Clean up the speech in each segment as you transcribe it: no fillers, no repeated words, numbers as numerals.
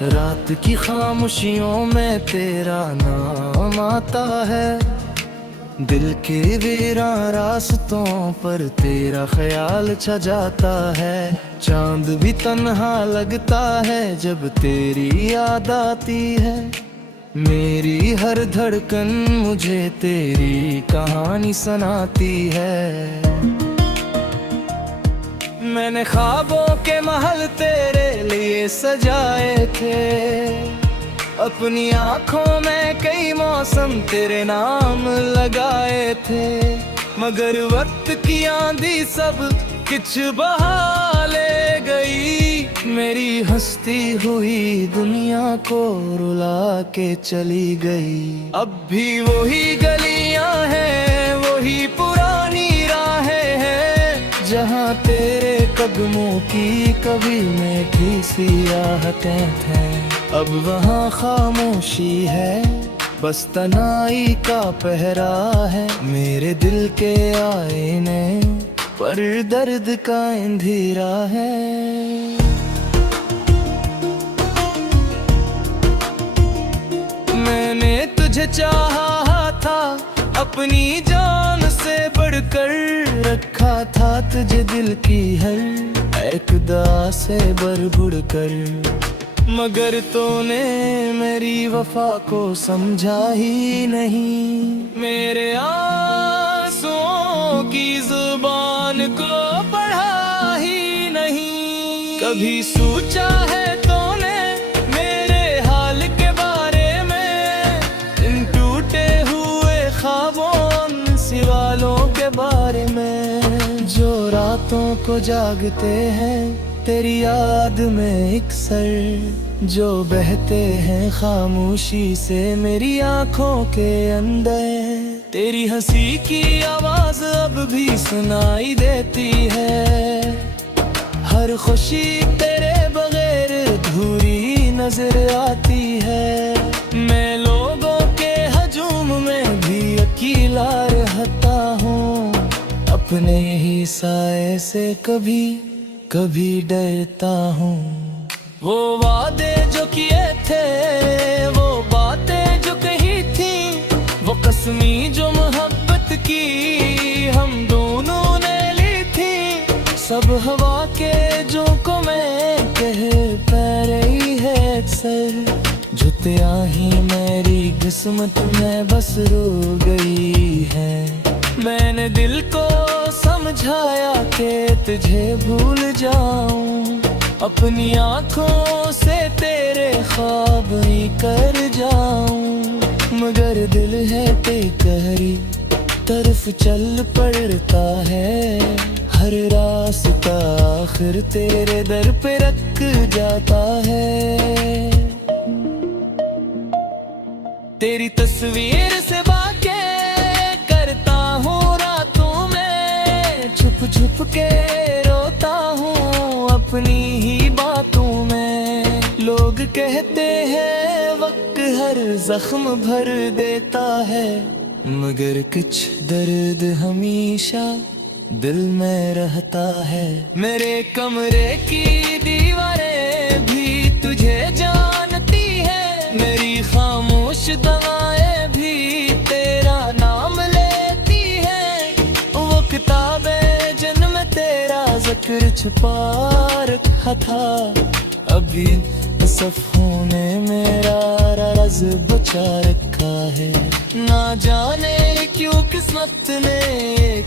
रात की खामोशियों में तेरा नाम आता है, दिल के वीरान रास्तों पर तेरा ख्याल छा जाता है। चांद भी तन्हा लगता है जब तेरी याद आती है। मेरी हर धड़कन मुझे तेरी कहानी सुनाती है। मैंने ख्वाबों के महल तेरे लिए सजाए थे, अपनी आँखों में कई मौसम तेरे नाम लगाए थे। मगर वक्त की आंधी सब कुछ बहा ले गई। मेरी हंसती हुई दुनिया को रुला के चली गई। अब भी वही गलियां हैं, वही पुरानी राहें हैं, जहाँ तेरे कदमों की कभी मीठी सी आहटें हैं। अब वहाँ खामोशी है, बस तन्हाई का पहरा है। मेरे दिल के आईने पर दर्द का अंधेरा है। मैंने तुझे चाहा था, अपनी जान से बढ़कर रखा था तुझे दिल की हर एक अदा से बढ़ कर। मगर तूने मेरी वफा को समझा ही नहीं, मेरे आंसुओं की जुबान को पढ़ा ही नहीं। कभी सोचा है तूने मेरे हाल के बारे में, इन टूटे हुए ख्वाबों सिवालों के बारे में, जो रातों को जागते हैं तेरी याद में एक सर, जो बहते हैं खामोशी से मेरी आंखों के अंदर। तेरी हंसी की आवाज अब भी सुनाई देती है, हर खुशी तेरे बगैर अधूरी नजर आती है। मैं लोगों के हजूम में भी अकेला रहता हूँ, अपने ही साए से कभी कभी डरता हूँ। वो वादे जो किए थे, वो बातें जो कही थी, वो कसमी जो मोहब्बत की हम दोनों ने ली थी, सब हवा के झोंकों में कह पा रही है अक्सर। जुतिया ही मेरी किस्मत में बस रो गई है। मैंने दिल को समझाया कि तुझे भूल जाऊं, अपनी आँखों से तेरे ख्वाब ही कर जाऊं। मगर दिल है बेकहरी तरफ चल पड़ता है, हर रास्ता आखिर तेरे दर पे रख जाता है। तेरी तस्वीर से बातें करता हूँ रातों में, छुप छुप के रोता हूँ अपनी ही बातों में। लोग कहते हैं वक्त हर जख्म भर देता है, मगर कुछ दर्द हमेशा दिल में रहता है। मेरे कमरे की दीवारें भी तुझे जानती है, मेरी खामोश दवाएं भी तेरा नाम लेती है। वो किताबें जिनमें तेरा जिक्र छुपा रखा था, अभी सफ़ों ने मेरा राज बचा रखा है। ना जाने क्यों किस्मत ने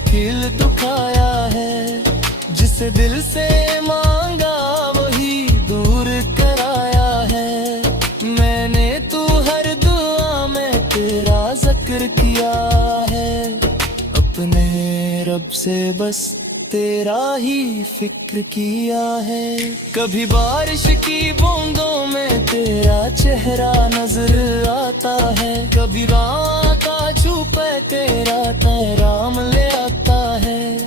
खिल दुखाया है, जिसे दिल से मांगा वही दूर कराया है। मैंने तू हर दुआ में तेरा जिक्र किया है, अपने रब से बस तेरा ही फिक्र किया है। कभी बारिश की बूंदों में तेरा चेहरा नजर आता है, कभी रात का छुपे तेरा पैगाम ले आता है।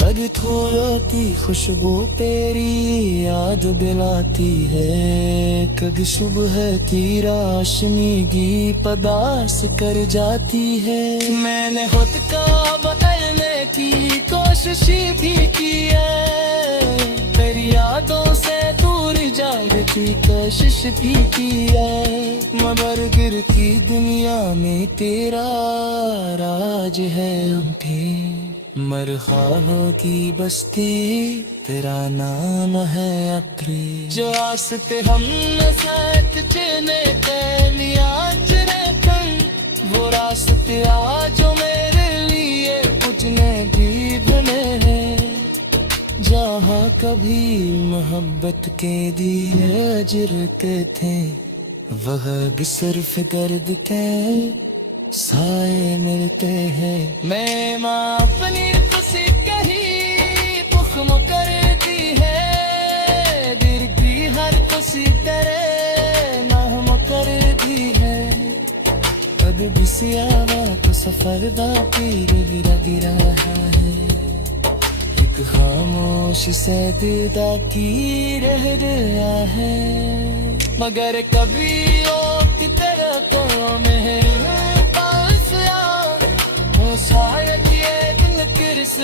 कभी फूलों की खुशबू तेरी याद दिलाती है, कभी सुबह की रोशनी की पदास कर जाती है। मैंने खुद का बदलने की कोशिश भी की है, तेरी यादों से दूर जाने की कोशिश भी किया, मगर गिर की दुनिया में तेरा राज है अब भी। मरखाबों की बस्ती तेरा नाम है अक्री, जो आस्ते हमने साथ चुने लिया वो रास्ते आज जो मेरे लिए कुचने भी बने हैं। जहाँ कभी मोहब्बत के दिए अजरते थे, वह भी सिर्फ गर्द के साए मिलते हैं। मैं माँ अपनी खुशी कहीं पुख्म कर दी है, दिल की हर खुशी तेरे नाम कर दी है। अब बिसियावा तो सफर दा पीर गिरा गिरा है, एक खामोशी से दिदा की रह गया है। मगर कभी ओती तेरा को मेरे पास आ, वो शायद ये दिन किरस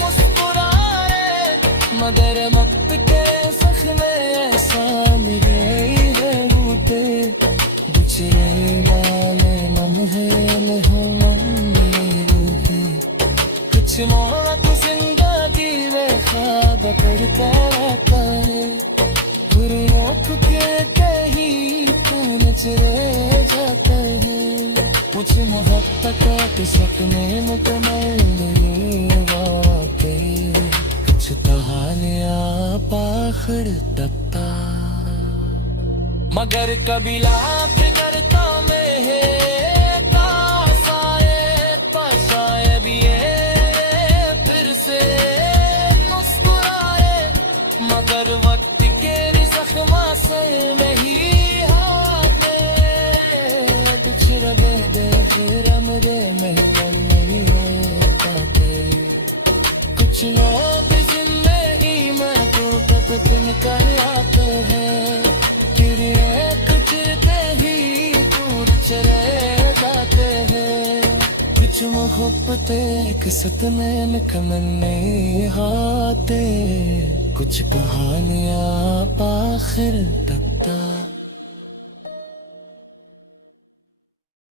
मुस्कुराए, मगर वक्त के सख्मे ऐसा मिले है बूते दूसरे कुछ मोहब्बत जिंदगी में ख्वाब करता रहता है, पूरे रोक के कहीं तू नजरे जाता है। कुछ मोहब्बत के सपने मुकम्मल वाके, कुछ कहानियां पाखिर तकता, मगर कभी लाख करता में है मगर वक्त के जख्मा से नहीं हाथे, कुछ रबे दे फिर हमरे महल नहीं हो पाते। कुछ लोग जिंदगी में तो तपकिन कर आते हैं, फिर कुछ ही दूर चले जाते हैं। कुछ मोहब्बतें एक सतमे में कमल नहीं आते, कुछ कहानियां आखिर तक